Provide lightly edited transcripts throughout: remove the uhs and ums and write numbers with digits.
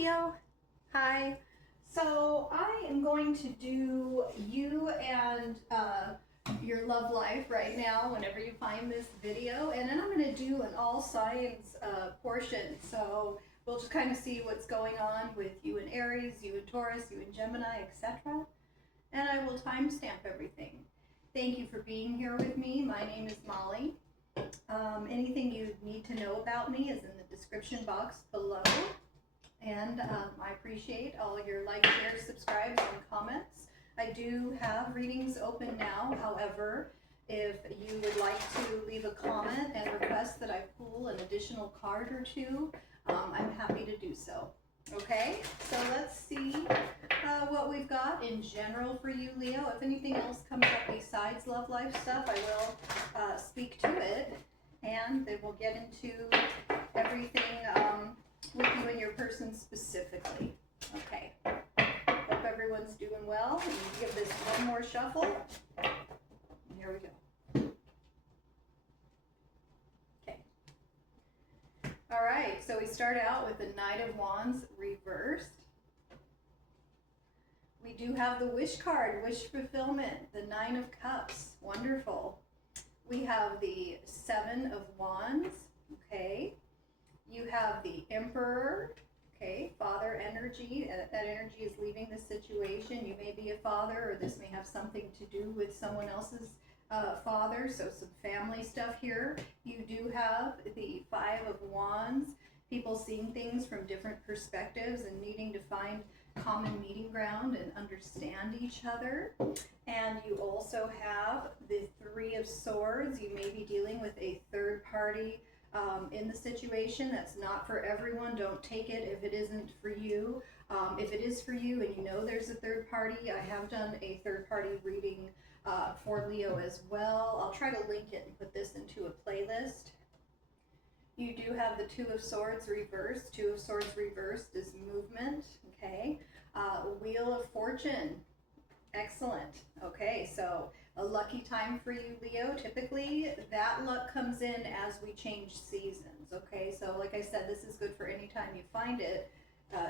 Leo. Hi. So I am going to do you and your love life right now whenever you find this video, and then I'm going to do an all signs portion. So we'll just kind of see what's going on with you and Aries, you and Taurus, you and Gemini, etc. And I will timestamp everything. Thank you for being here with me. My name is Molly. Anything you need to know about me is in the description box below. And I appreciate all your likes, shares, subscribes, and comments. I do have readings open now. However, if you would like to leave a comment and request that I pull an additional card or two, I'm happy to do so. Okay, so let's see what we've got in general for you, Leo. If anything else comes up besides love life stuff, I will speak to it, and then we'll get into everything with you and your person specifically. Okay, hope everyone's doing well. Give this one more shuffle. And here we go. Okay. All right, so we start out with the Knight of Wands reversed. We do have the Wish card, wish fulfillment, the Nine of Cups, wonderful. We have the Seven of Wands, okay. You have the Emperor, okay, father energy. That energy is leaving the situation. You may be a father, or this may have something to do with someone else's father, so some family stuff here. You do have the Five of Wands, people seeing things from different perspectives and needing to find common meeting ground and understand each other. And you also have the Three of Swords. You may be dealing with a third party in the situation. That's not for everyone. Don't take it if it isn't for you. If it is for you and you know there's a third party, I have done a third party reading for Leo as well. I'll try to link it and put this into a playlist. You do have the Two of Swords reversed. Two of Swords reversed is movement, okay. Wheel of Fortune, excellent. Okay, so a lucky time for you, Leo. Typically, that luck comes in as we change seasons, okay? So like I said, this is good for any time you find it.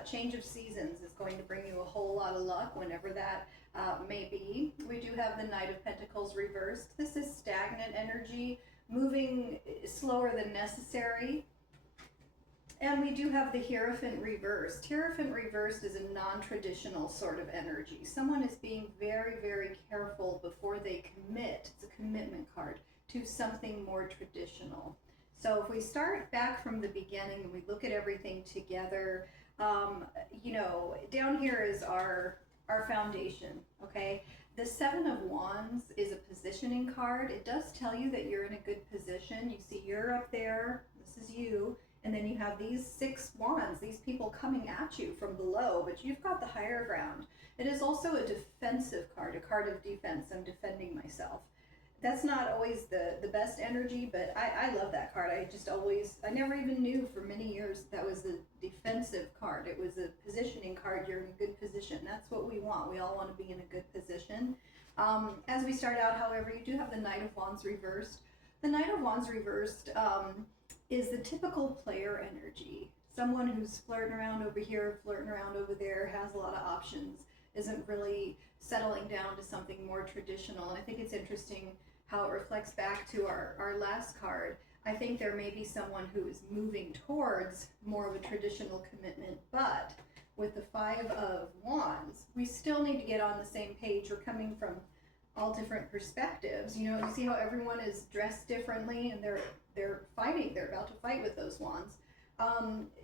Change of seasons is going to bring you a whole lot of luck whenever that may be. We do have the Knight of Pentacles reversed. This is stagnant energy, moving slower than necessary. And we do have the Hierophant reversed. Hierophant reversed is a non-traditional sort of energy. Someone is being very, very careful before they commit. It's a commitment card to something more traditional. So if we start back from the beginning and we look at everything together, you know, down here is our foundation, okay? The Seven of Wands is a positioning card. It does tell you that you're in a good position. You see you're up there, this is you. And then you have these six wands, these people coming at you from below, but you've got the higher ground. It is also a defensive card, a card of defense. I'm defending myself. That's not always the best energy, but I love that card. I never even knew for many years that was the defensive card. It was a positioning card. You're in a good position. That's what we want. We all want to be in a good position. As we start out, however, you do have the Knight of Wands reversed. The Knight of Wands reversed is the typical player energy. Someone who's flirting around over here, flirting around over there, has a lot of options, isn't really settling down to something more traditional. And I think it's interesting how it reflects back to our last card. I think there may be someone who is moving towards more of a traditional commitment, but with the Five of Wands, we still need to get on the same page. We're coming from all different perspectives. You know, you see how everyone is dressed differently, and they're fighting. They're about to fight with those wands.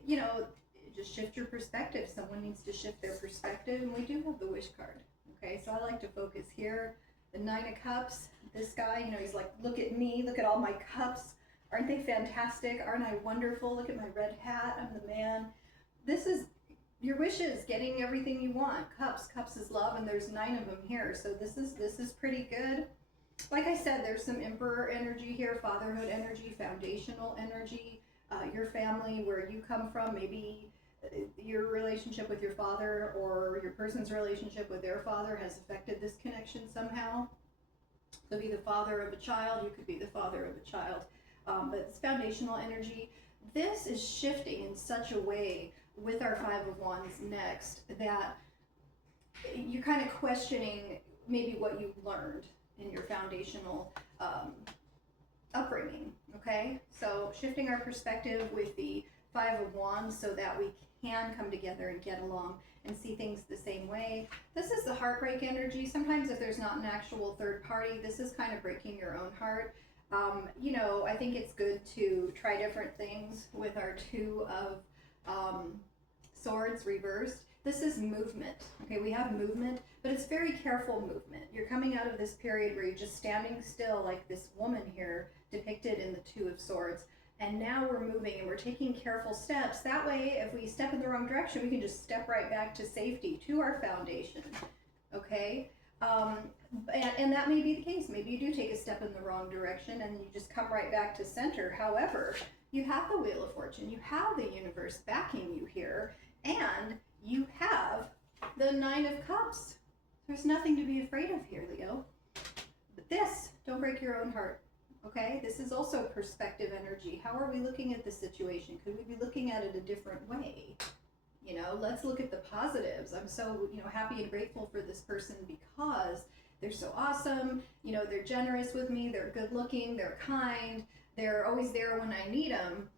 You know, just shift your perspective. Someone needs to shift their perspective, and we do have the Wish card. Okay, so I like to focus here. The Nine of Cups. This guy, you know, he's like, look at me. Look at all my cups. Aren't they fantastic? Aren't I wonderful? Look at my red hat. I'm the man. This is your wishes, getting everything you want. Cups is love, and there's 9 of them here. So this is pretty good. Like I said, there's some Emperor energy here, fatherhood energy, foundational energy, your family, where you come from, maybe your relationship with your father or your person's relationship with their father has affected this connection somehow. Could be the father of a child, you could be the father of a child, but it's foundational energy. This is shifting in such a way with our Five of Wands next, that you're kind of questioning maybe what you've learned in your foundational upbringing, okay? So shifting our perspective with the Five of Wands so that we can come together and get along and see things the same way. This is the heartbreak energy. Sometimes if there's not an actual third party, this is kind of breaking your own heart. You know, I think it's good to try different things with our Two of Swords reversed. This is movement, okay? We have movement, but it's very careful movement. You're coming out of this period where you're just standing still like this woman here depicted in the Two of Swords. And now we're moving and we're taking careful steps. That way, if we step in the wrong direction, we can just step right back to safety, to our foundation, okay? And that may be the case. Maybe you do take a step in the wrong direction and you just come right back to center. However, you have the Wheel of Fortune. You have the universe backing you here. And you have the Nine of Cups. There's nothing to be afraid of here, Leo. But this, don't break your own heart. Okay, this is also perspective energy. How are we looking at the situation? Could we be looking at it a different way? You know, let's look at the positives. I'm so, you know, happy and grateful for this person because they're so awesome. You know, they're generous with me. They're good looking. They're kind. They're always there when I need them.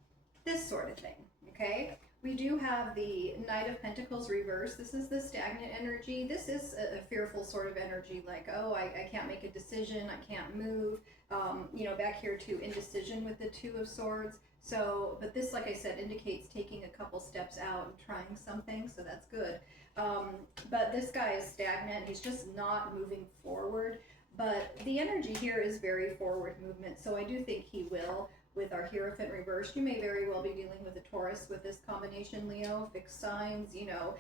This sort of thing. Okay. We do have the Knight of Pentacles reversed. This is the stagnant energy. This is a fearful sort of energy, like, oh, I can't make a decision, I can't move. You know, back here to indecision with the Two of Swords. So, but this, like I said, indicates taking a couple steps out and trying something, so that's good. But this guy is stagnant. He's just not moving forward. But the energy here is very forward movement, so I do think he will. With our Hierophant reversed, you may very well be dealing with a Taurus with this combination, Leo. Fixed signs, you know,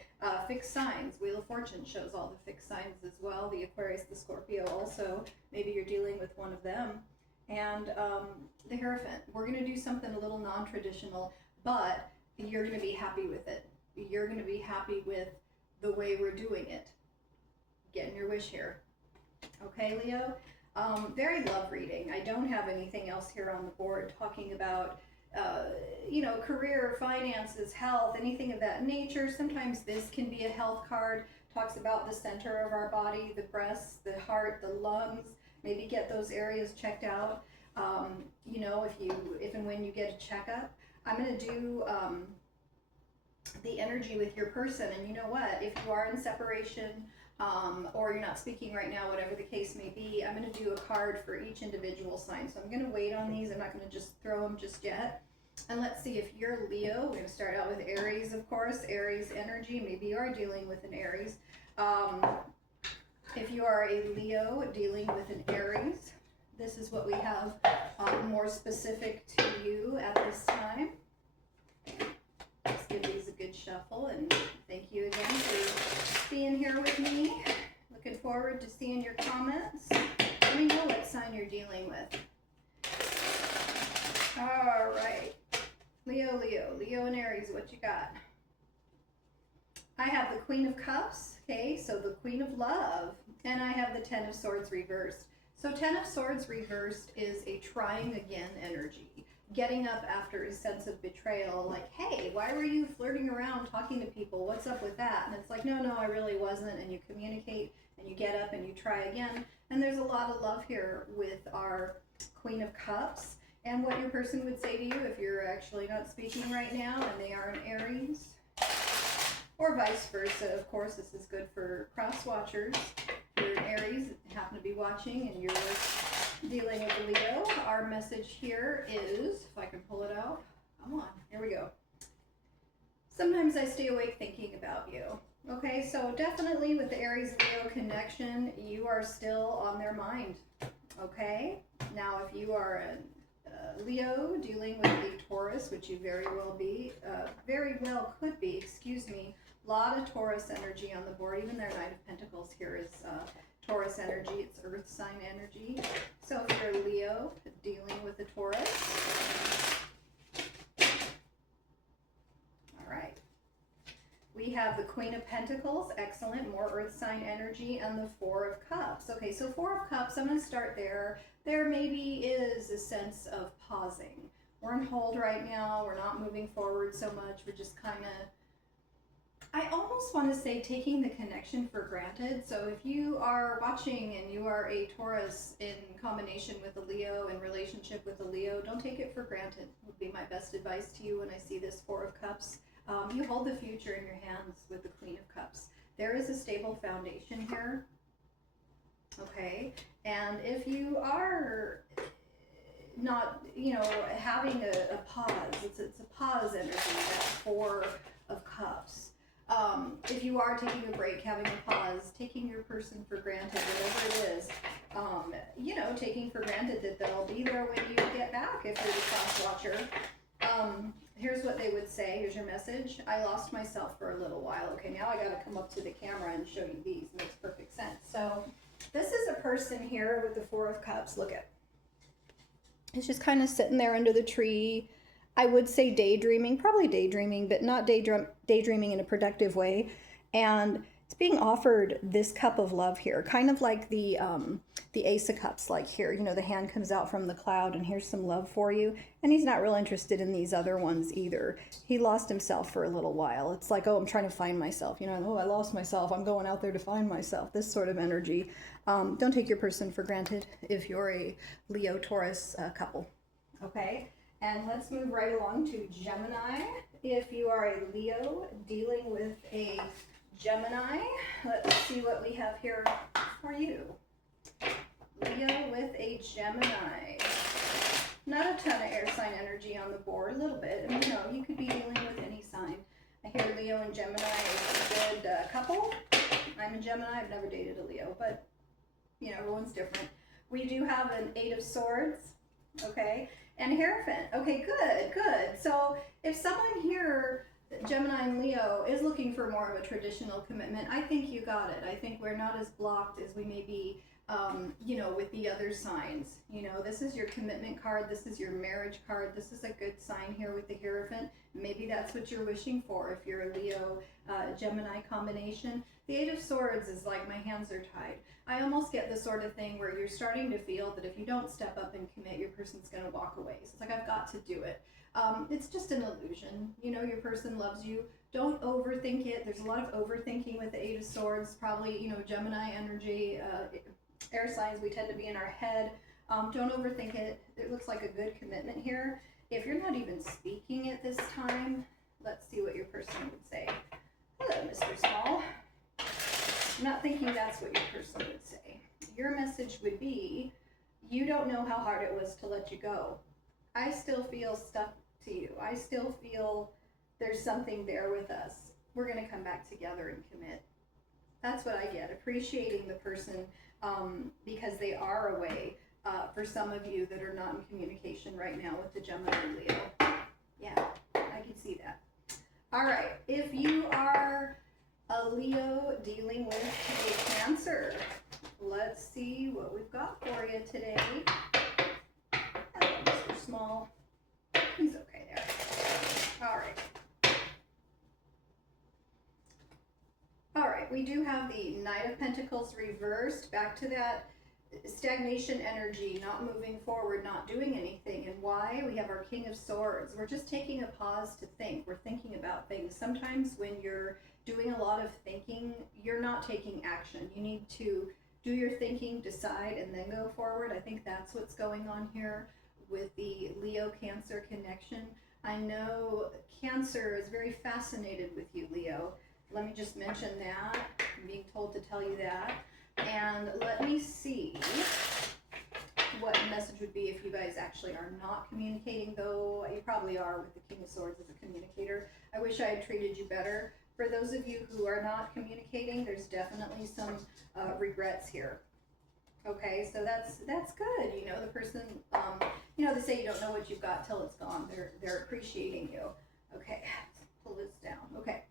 fixed signs. Wheel of Fortune shows all the fixed signs as well. The Aquarius, the Scorpio also. Maybe you're dealing with one of them. And the Hierophant. We're going to do something a little non-traditional, but you're going to be happy with it. You're going to be happy with the way we're doing it. Getting your wish here. Okay, Leo? Very love reading. I don't have anything else here on the board talking about, you know, career, finances, health, anything of that nature. Sometimes this can be a health card. Talks about the center of our body, the breasts, the heart, the lungs. Maybe get those areas checked out. You know, if and when you get a checkup. I'm going to do the energy with your person. And you know what? If you are in separation, or you're not speaking right now, whatever the case may be, I'm going to do a card for each individual sign. So I'm going to wait on these. I'm not going to just throw them just yet. And let's see, if you're Leo, we're going to start out with Aries, of course. Aries energy. Maybe you are dealing with an Aries. If you are a Leo dealing with an Aries, this is what we have more specific to you at this time. Let's give these a good shuffle, and thank you again for being here with me. Looking forward to seeing your comments. Let me know what sign you're dealing with. All right. Leo and Aries, what you got? I have the Queen of Cups, okay, so the Queen of Love, and I have the Ten of Swords reversed. So Ten of Swords reversed is a trying again energy. Getting up after a sense of betrayal, like, hey, why were you flirting around, talking to people? What's up with that? And it's like, no, I really wasn't. And you communicate and you get up and you try again. And there's a lot of love here with our Queen of Cups. And what your person would say to you if you're actually not speaking right now and they are an Aries. Or vice versa, of course, this is good for cross watchers. If you're an Aries, happen to be watching and you're dealing with a Leo, our message here is, if I can pull it out, come on, here we go. Sometimes I stay awake thinking about you. Okay, so definitely with the Aries-Leo connection, you are still on their mind. Okay, now if you are a Leo dealing with a Taurus, which you very well could be, excuse me, a lot of Taurus energy on the board. Even their Knight of Pentacles here is Taurus energy. It's earth sign energy. So if you're Leo dealing with a Taurus, all right. We have the Queen of Pentacles, excellent, more earth sign energy, and the Four of Cups. Okay, so Four of Cups, I'm going to start there. There maybe is a sense of pausing. We're in hold right now. We're not moving forward so much. We're just kind of almost want to say taking the connection for granted. So if you are watching and you are a Taurus in combination with a Leo, in relationship with a Leo, don't take it for granted, would be my best advice to you when I see this Four of Cups. You hold the future in your hands with the Queen of Cups. There is a stable foundation here, okay? And if you are not, you know, having a pause, it's a pause energy, that Four of Cups. If you are taking a break, having a pause, taking your person for granted, whatever it is, you know, taking for granted that they'll be there when you get back if you're the cross watcher. Here's what they would say. Here's your message. I lost myself for a little while. Okay, now I got to come up to the camera and show you these. It makes perfect sense. So this is a person here with the Four of Cups. Look at, it's just kind of sitting there under the tree. I would say daydreaming, probably daydreaming, but not daydreaming in a productive way. And it's being offered this cup of love here, kind of like the Ace of Cups, like here, you know, the hand comes out from the cloud and here's some love for you. And he's not real interested in these other ones either. He lost himself for a little while. It's like, oh, I'm trying to find myself. You know, oh, I lost myself. I'm going out there to find myself. This sort of energy. Don't take your person for granted if you're a Leo-Taurus couple. Okay? And let's move right along to Gemini. If you are a Leo dealing with a Gemini, let's see what we have here for you. Leo with a Gemini. Not a ton of air sign energy on the board, a little bit. I mean, you know, you could be dealing with any sign. I hear Leo and Gemini is a good couple. I'm a Gemini. I've never dated a Leo, but, you know, everyone's different. We do have an Eight of Swords, okay, and Hierophant. Okay, good, good. So if someone here, Gemini and Leo, is looking for more of a traditional commitment, I think you got it. I think we're not as blocked as we may be, you know, with the other signs. You know, this is your commitment card. This is your marriage card. This is a good sign here with the Hierophant. Maybe that's what you're wishing for if you're a Leo, Gemini combination. The Eight of Swords is like, my hands are tied. I almost get the sort of thing where you're starting to feel that if you don't step up and commit, your person's going to walk away. So it's like, I've got to do it. It's just an illusion. You know, your person loves you. Don't overthink it. There's a lot of overthinking with the Eight of Swords. Probably, you know, Gemini energy, air signs, we tend to be in our head. Don't overthink it. It looks like a good commitment here. If you're not even speaking at this time, let's see what your person would say. Hello, Mr. Small. I'm not thinking that's what your person would say. Your message would be, you don't know how hard it was to let you go. I still feel stuck to you. I still feel there's something there with us. We're going to come back together and commit. That's what I get. Appreciating the person because they are away. For some of you that are not in communication right now with the Gemini and Leo. Yeah, I can see that. All right, if you are a Leo dealing with a Cancer, let's see what we've got for you today. Hello, Mr. Small. He's okay there. All right. All right, we do have the Knight of Pentacles reversed. Back to that stagnation energy, not moving forward, not doing anything. And why? We have our King of Swords. We're just taking a pause to think. We're thinking about things. Sometimes when you're doing a lot of thinking, you're not taking action. You need to do your thinking, decide, and then go forward. I think that's what's going on here with the Leo-Cancer connection. I know Cancer is very fascinated with you, Leo. Let me just mention that. I'm being told to tell you that. And let me see what the message would be if you guys actually are not communicating, though you probably are with the King of Swords as a communicator. I wish I had treated you better. For those of you who are not communicating, there's definitely some regrets here. Okay, so that's good. You know, the person, you know, they say you don't know what you've got till it's gone. They're appreciating you. Okay, let's pull this down. Okay.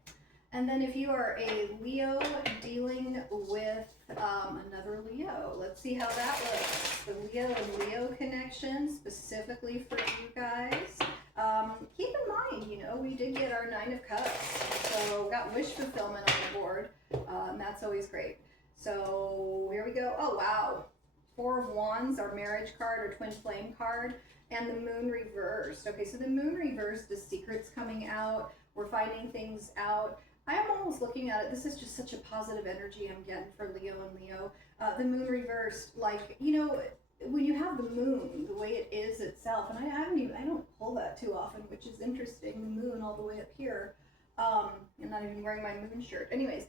And then if you are a Leo dealing with another Leo, let's see how that looks. The Leo and Leo connection specifically for you guys. Keep in mind, you know, we did get our Nine of Cups. So we got wish fulfillment on the board. And that's always great. So here we go. Oh, wow. Four of Wands, our marriage card, our twin flame card. And the Moon reversed. Okay, so the Moon reversed, the secret's coming out. We're finding things out. I am almost looking at it. This is just such a positive energy I'm getting for Leo and Leo. The moon reversed, like, you know, when you have the moon, the way it is itself, and I don't pull that too often, which is interesting. The moon all the way up here. I'm not even wearing my moon shirt. Anyways,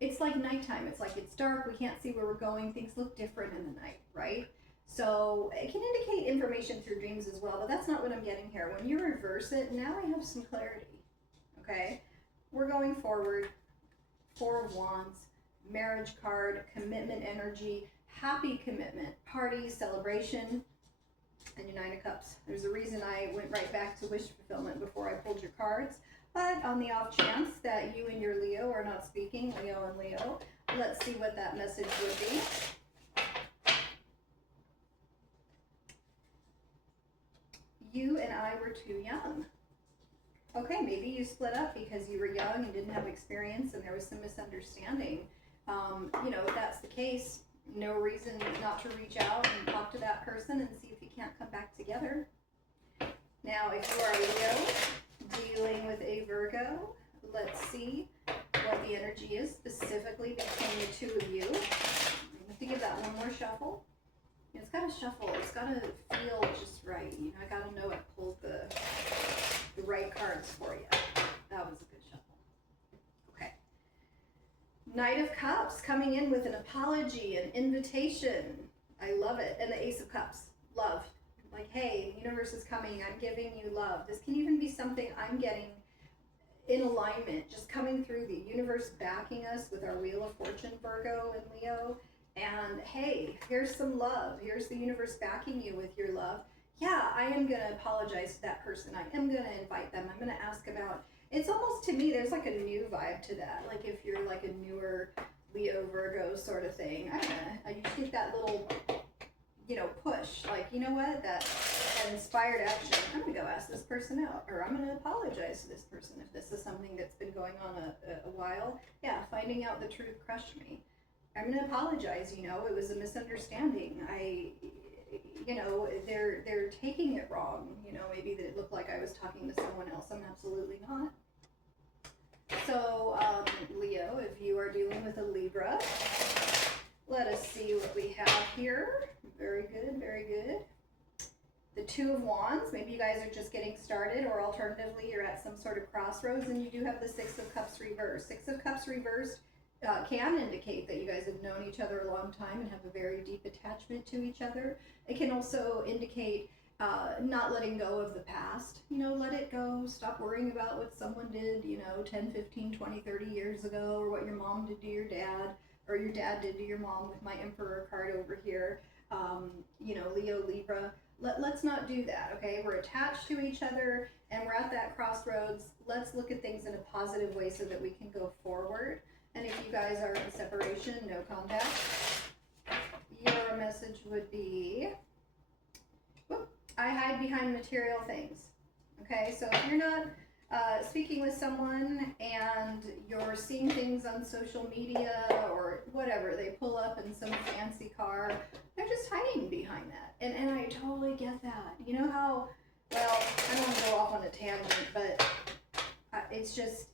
it's like nighttime. It's like it's dark. We can't see where we're going. Things look different in the night, right? So it can indicate information through dreams as well, but that's not what I'm getting here. When you reverse it, now I have some clarity. Okay, we're going forward. Four of Wands, marriage card, commitment energy, happy commitment, party, celebration, and your Nine of Cups. There's a reason I went right back to wish fulfillment before I pulled your cards. But on the off chance that you and your Leo are not speaking, Leo and Leo, let's see what that message would be. You and I were too young. Okay, maybe you split up because you were young and didn't have experience and there was some misunderstanding. You know, if that's the case, no reason not to reach out and talk to that person and see if you can't come back together. Now, if you are a Leo dealing with a Virgo, let's see what the energy is specifically between the two of you. I have to give that one more shuffle. It's got to shuffle. It's got to feel just right. You know, I got to know I pulled the right cards for you. That was a good shuffle. Okay. Knight of Cups coming in with an apology, an invitation. I love it. And the Ace of Cups. Love. Like, hey, the universe is coming. I'm giving you love. This can even be something I'm getting in alignment, just coming through, the universe backing us with our Wheel of Fortune, Virgo and Leo. And hey, here's some love. Here's the universe backing you with your love. Yeah, I am going to apologize to that person. I am going to invite them. I'm going to ask about, it's almost to me, there's like a new vibe to that. Like if you're like a newer Leo, Virgo sort of thing, you get that little, you know, push. Like, you know what, that inspired action. I'm going to go ask this person out, or I'm going to apologize to this person if this is something that's been going on a while. Yeah, finding out the truth crushed me. I'm going to apologize, you know, it was a misunderstanding. You know, they're taking it wrong. You know, maybe that it looked like I was talking to someone else. I'm absolutely not. So, Leo, if you are dealing with a Libra, let us see what we have here. Very good, very good. The Two of Wands, maybe you guys are just getting started, or alternatively, you're at some sort of crossroads, and you do have the Six of Cups reversed. Six of Cups reversed can indicate that you guys have known each other a long time and have a very deep attachment to each other. It can also indicate not letting go of the past. You know, let it go. Stop worrying about what someone did, you know, 10, 15, 20, 30 years ago, or what your mom did to your dad, or your dad did to your mom with my Emperor card over here. You know, Leo, Libra. Let's not do that, okay? We're attached to each other, and we're at that crossroads. Let's look at things in a positive way so that we can go forward. And if you guys are in separation, no contact, your message would be, I hide behind material things. Okay, so if you're not speaking with someone and you're seeing things on social media or whatever, they pull up in some fancy car, they're just hiding behind that. And I totally get that. You know how, well, I don't want to go off on a tangent, but it's just,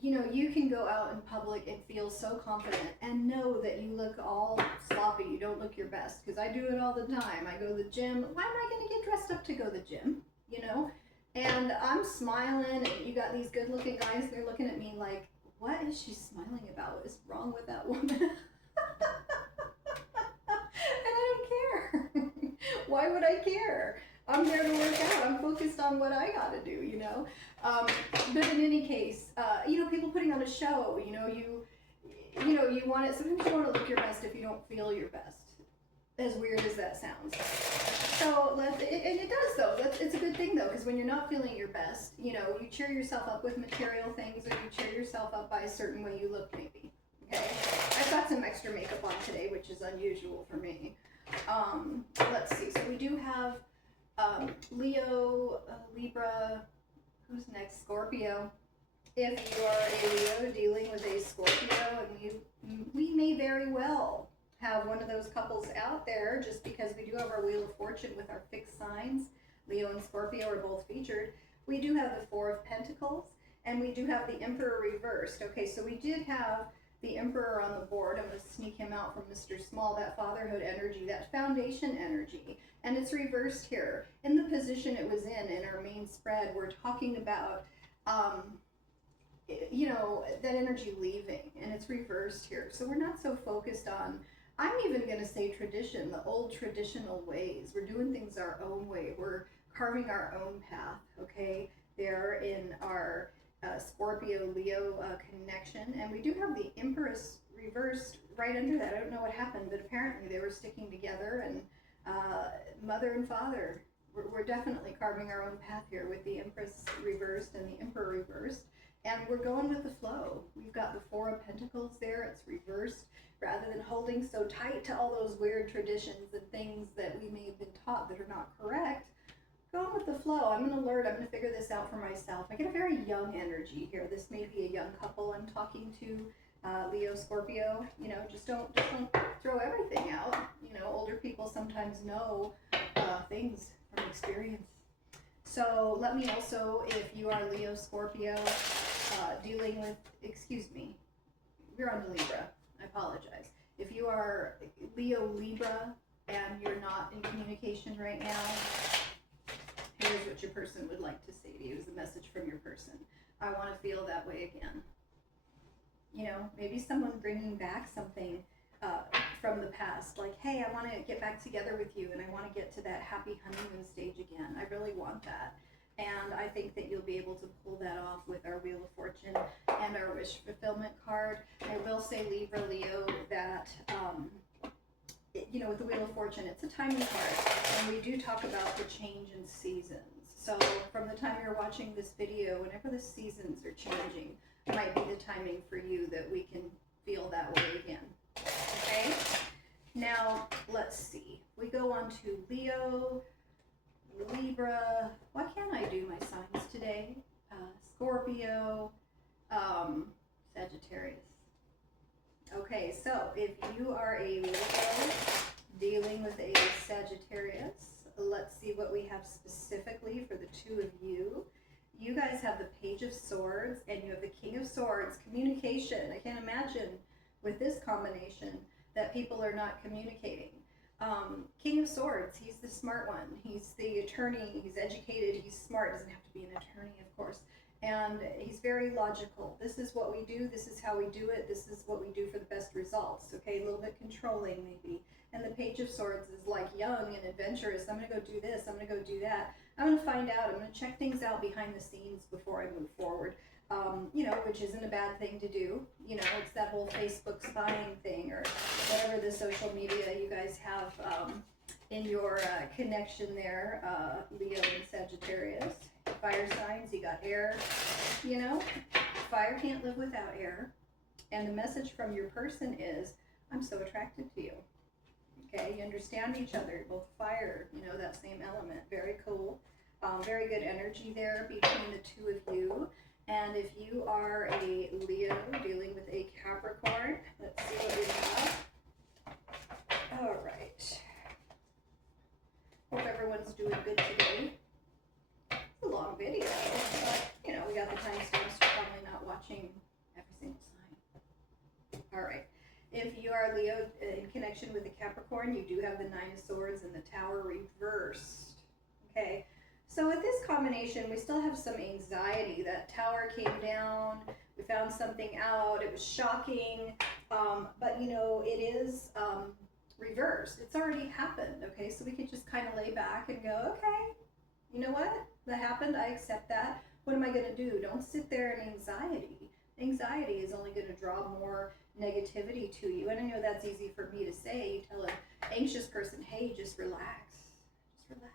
you know, you can go out in public and feel so confident and know that you look all sloppy. You don't look your best, because I do it all the time. I go to the gym. Why am I going to get dressed up to go to the gym? You know? And I'm smiling, and you got these good-looking guys, and they're looking at me like, what is she smiling about? What is wrong with that woman? And I don't care. Why would I care? I'm there to work out. I'm focused on what I got to do, you know? But in any case, you know, people putting on a show, you know, you want it, sometimes you want to look your best if you don't feel your best, as weird as that sounds. So, and it does though, it's a good thing though, because when you're not feeling your best, you know, you cheer yourself up with material things, or you cheer yourself up by a certain way you look maybe, okay? I've got some extra makeup on today, which is unusual for me. Let's see, so we do have Leo, Libra, who's next? Scorpio. If you are a Leo dealing with a Scorpio, and we may very well have one of those couples out there, just because we do have our Wheel of Fortune with our fixed signs. Leo and Scorpio are both featured. We do have the Four of Pentacles, And we do have the Emperor reversed. Okay, so we did have the Emperor on the board. I'm going to sneak him out from Mr. Small, that fatherhood energy, that foundation energy. And it's reversed here. In the position it was in our main spread, we're talking about, you know, that energy leaving, and it's reversed here. So we're not so focused on, I'm even going to say tradition, the old traditional ways. We're doing things our own way. We're carving our own path, okay? They're in our Scorpio Leo connection, and we do have the Empress reversed right under that. I don't know what happened, but apparently they were sticking together, and mother and father, we're definitely carving our own path here with the Empress reversed and the Emperor reversed, and we're going with the flow. We've got the Four of Pentacles there, it's reversed, rather than holding so tight to all those weird traditions and things that we may have been taught that are not correct. Go with the flow. I'm going to learn. I'm going to figure this out for myself. I get a very young energy here. This may be a young couple I'm talking to, Leo, Scorpio. You know, just don't throw everything out. You know, older people sometimes know things from experience. So let me also, if you are Leo, Scorpio, dealing with, excuse me, we're on to Libra. I apologize. If you are Leo, Libra, and you're not in communication right now, here's what your person would like to say to you as a message from your person. I want to feel that way again. You know, maybe someone bringing back something from the past, like, hey, I want to get back together with you, and I want to get to that happy honeymoon stage again. I really want that. And I think that you'll be able to pull that off with our Wheel of Fortune and our Wish Fulfillment card. I will say, Libra, Leo, that you know, with the Wheel of Fortune, it's a timing card, and we do talk about the change in seasons. So from the time you're watching this video, whenever the seasons are changing, might be the timing for you that we can feel that way again. Okay? Now, let's see. We go on to Leo, Libra. Why can't I do my signs today? Scorpio, Sagittarius. Okay, so if you are a Leo dealing with a Sagittarius, let's see what we have specifically for the two of you. You guys have the Page of Swords and you have the King of Swords. Communication. I can't imagine with this combination that people are not communicating. King of Swords, he's the smart one. He's the attorney. He's educated. He's smart. Doesn't have to be an attorney, of course. And he's very logical. This is what we do. This is how we do it. This is what we do for the best results. Okay, a little bit controlling maybe. And the Page of Swords is like young and adventurous. I'm going to go do this. I'm going to go do that. I'm going to find out. I'm going to check things out behind the scenes before I move forward. You know, which isn't a bad thing to do. You know, it's that whole Facebook spying thing or whatever the social media you guys have in your connection there, Leo and Sagittarius. Fire signs, you got air, you know, fire can't live without air. And the message from your person is, I'm so attracted to you. Okay, you understand each other, both fire, you know, that same element. Very cool. Very good energy there between the two of you. And if you are a Leo dealing with a Capricorn, let's see what we have. All right. Hope everyone's doing good today. It's a long video, but, you know, we got the timestamps, so probably not watching every single sign. All right. If you are Leo in connection with the Capricorn, you do have the Nine of Swords and the Tower reversed. Okay. So with this combination, we still have some anxiety. That Tower came down, we found something out, it was shocking, but you know, it is reversed. It's already happened, okay? So we could just kind of lay back and go, okay, you know what? That happened, I accept that. What am I gonna do? Don't sit there in anxiety. Anxiety is only gonna draw more negativity to you. And I know that's easy for me to say. You tell an anxious person, hey, just relax, just relax.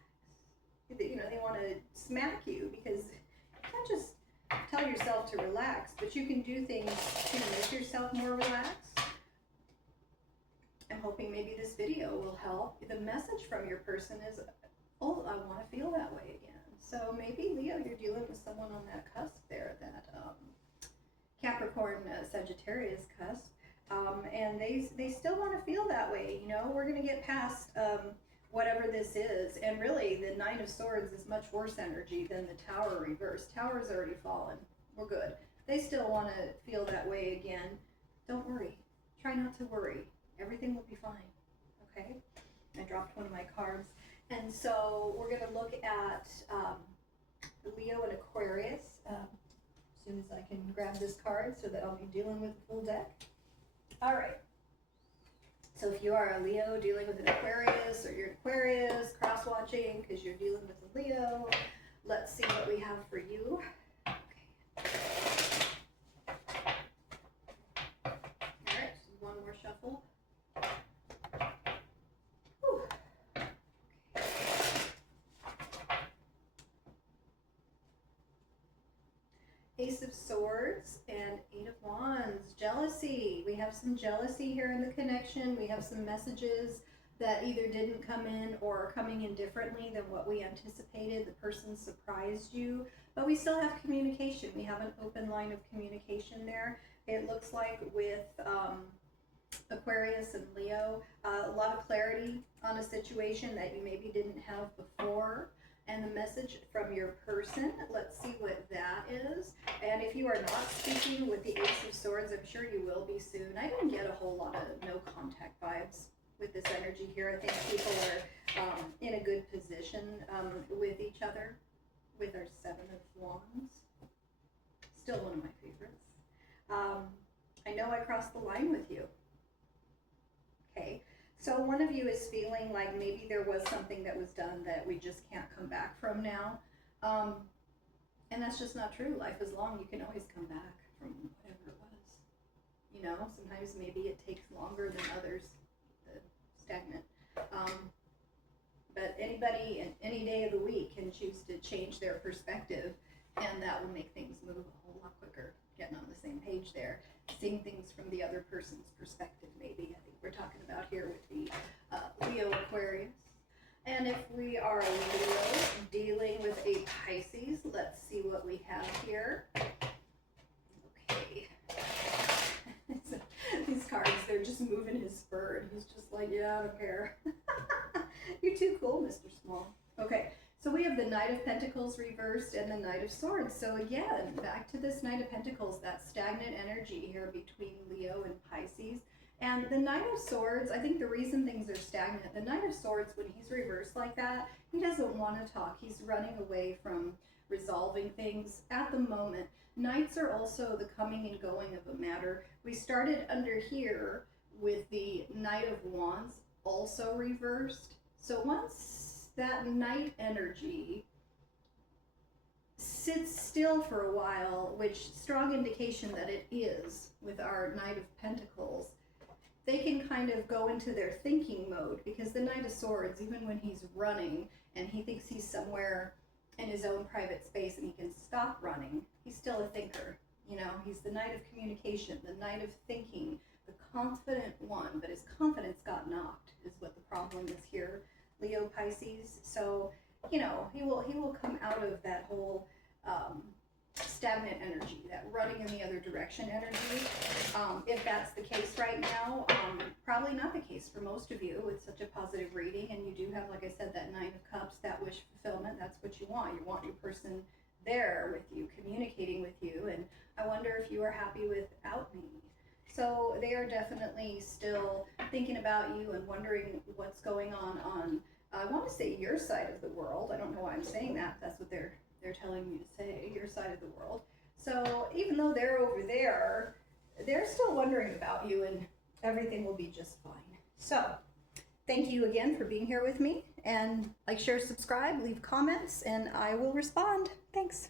You know, they want to smack you because you can't just tell yourself to relax, but you can do things to make yourself more relaxed. I'm hoping maybe this video will help. The message from your person is, oh, I want to feel that way again. So maybe, Leo, you're dealing with someone on that cusp there, that Capricorn Sagittarius cusp, and they still want to feel that way. You know, we're going to get past whatever this is. And really, the Nine of Swords is much worse energy than the Tower reversed. Tower's already fallen. We're good. They still want to feel that way again. Don't worry. Try not to worry. Everything will be fine. Okay? I dropped one of my cards. And so we're going to look at Leo and Aquarius as soon as I can grab this card so that I'll be dealing with the full deck. All right. So if you are a Leo dealing with an Aquarius, or you're an Aquarius cross-watching because you're dealing with a Leo, let's see what we have for you. Okay. All right, one more shuffle. Whew. Okay. Ace of Swords and Eight of Wands. Jealousy. We have some jealousy here in the connection. We have some messages that either didn't come in or are coming in differently than what we anticipated. The person surprised you, but we still have communication. We have an open line of communication there. It looks like with Aquarius and Leo, a lot of clarity on a situation that you maybe didn't have before. And the message from your person, let's see what that is. And if you are not speaking with the Ace of Swords, I'm sure you will be soon. I didn't get a whole lot of no contact vibes with this energy here. I think people are in a good position with each other with our Seven of Wands. Still one of my favorites. I know I crossed the line with you. Okay. So one of you is feeling like maybe there was something that was done that we just can't come back from now. And that's just not true. Life is long. You can always come back from whatever it was. You know, sometimes maybe it takes longer than others, stagnant. But anybody in any day of the week can choose to change their perspective, and that will make things move a whole lot quicker. Getting on the same page there. Seeing things from the other person's perspective, maybe. I think we're talking about here with the Leo Aquarius. And if we are a Leo dealing with a Pisces, let's see what we have here. Okay. These cards, they're just moving his spur, and he's just like, yeah, I don't care. You're too cool, Mr. Small. Okay. So we have the Knight of Pentacles reversed and the Knight of Swords. So again, back to this Knight of Pentacles, that stagnant energy here between Leo and Pisces. And the Knight of Swords, I think the reason things are stagnant, the Knight of Swords, when he's reversed like that, he doesn't want to talk. He's running away from resolving things at the moment. Knights are also the coming and going of a matter. We started under here with the Knight of Wands also reversed. So once that Knight energy sits still for a while, which strong indication that it is with our Knight of Pentacles, they can kind of go into their thinking mode, because the Knight of Swords, even when he's running and he thinks he's somewhere in his own private space and he can stop running, he's still a thinker. You know, he's the Knight of Communication, the Knight of Thinking, the confident one, but his confidence got knocked is what the problem is here. Leo Pisces, so you know he will come out of that whole stagnant energy, that running in the other direction energy. If that's the case right now, probably not the case for most of you with such a positive reading, and you do have, like I said, that Nine of Cups, that wish fulfillment. That's what you want. You want your person there with you, communicating with you, and I wonder if you are happy without me. So they are definitely still thinking about you and wondering what's going on, I want to say your side of the world. I don't know why I'm saying that. That's what they're telling me to say, your side of the world. So even though they're over there, they're still wondering about you, and everything will be just fine. So thank you again for being here with me, and like, share, subscribe, leave comments, and I will respond. Thanks.